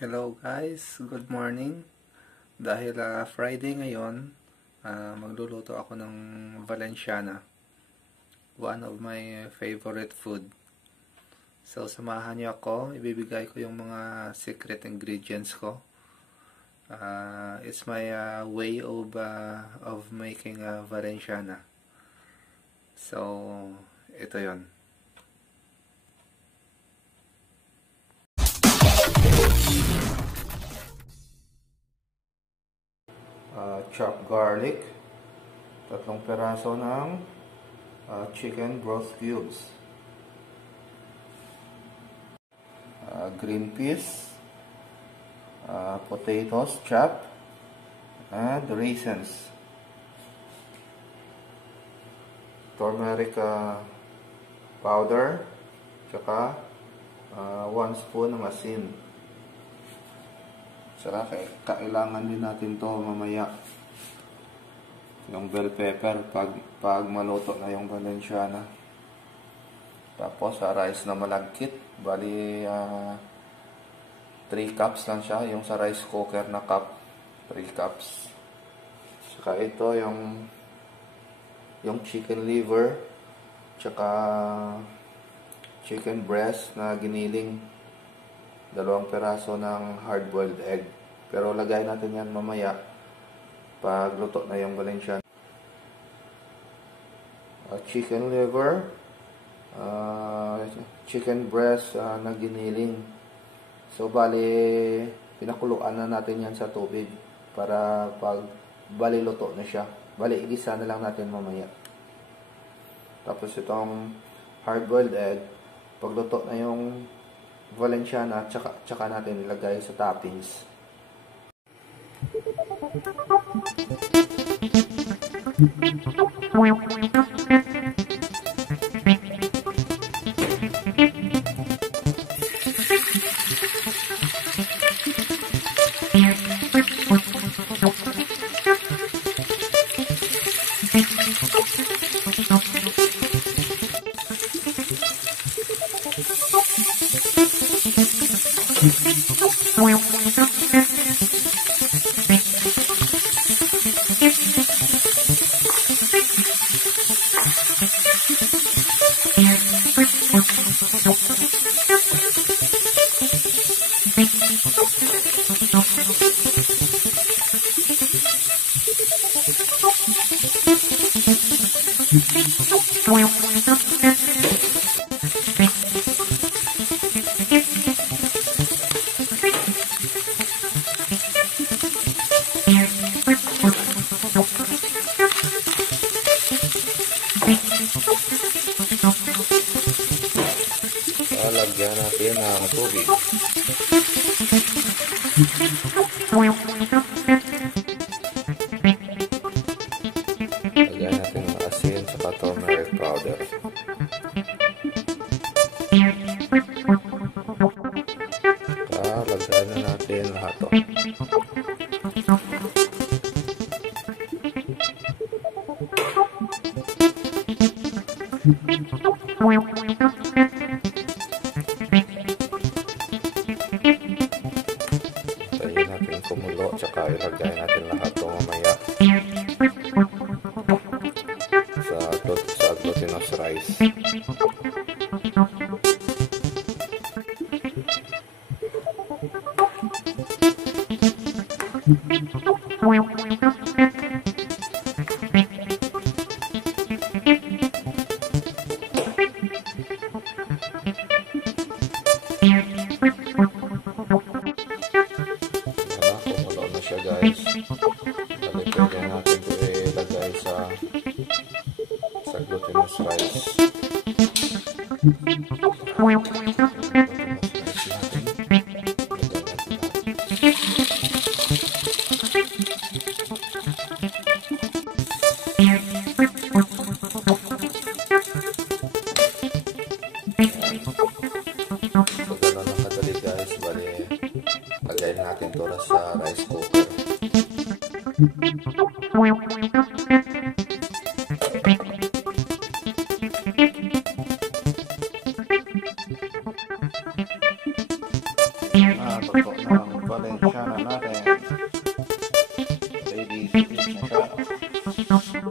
Hello guys, good morning. Dahil Friday ngayon, magluluto ako ng Valenciana. One of my favorite food. So samahan niyo ako, ibibigay ko yung mga secret ingredients ko. It's my way of making Valenciana. So ito yon. Chopped garlic, 3 peraso ng chicken broth cubes, green peas, potatoes chopped, and raisins, turmeric powder, tsaka 1 spoon ng asin. Saka kailangan din natin to mamaya, yung bell pepper pag maluto na yung Valenciana. Tapos sa rice na malagkit, bali 3 cups lang siya, yung sa rice cooker na cup, 3 cups. Saka ito yung chicken liver, tsaka chicken breast na giniling, 2 peraso ng hard-boiled egg. Pero lagay natin yan mamaya pag luto na yung Valenciana. Chicken liver, chicken breast na giniling. So bali, pinakuluan na natin yan sa tubig para pag bali luto na siya. Bali, igisa na lang natin mamaya. Tapos itong hard-boiled egg, pag luto na yung Valenciana, tsaka natin ilagay sa toppings. Lagyan natin ng tubig. Lagyan natin ng asin sa turmeric powder. Lagyan na natin lahat to. Tayin natin kumulo, tsaka ilagay natin lahat ito mamaya sa glutinous rice. Kumulo na siya guys. Pwede natin ito ilagay sa glutinous rice. So gano'n lang kadali guys, bali lagay natin ito sa rice cooker. Luto ng siya na natin. Ready to eat na siya. Sarap nito.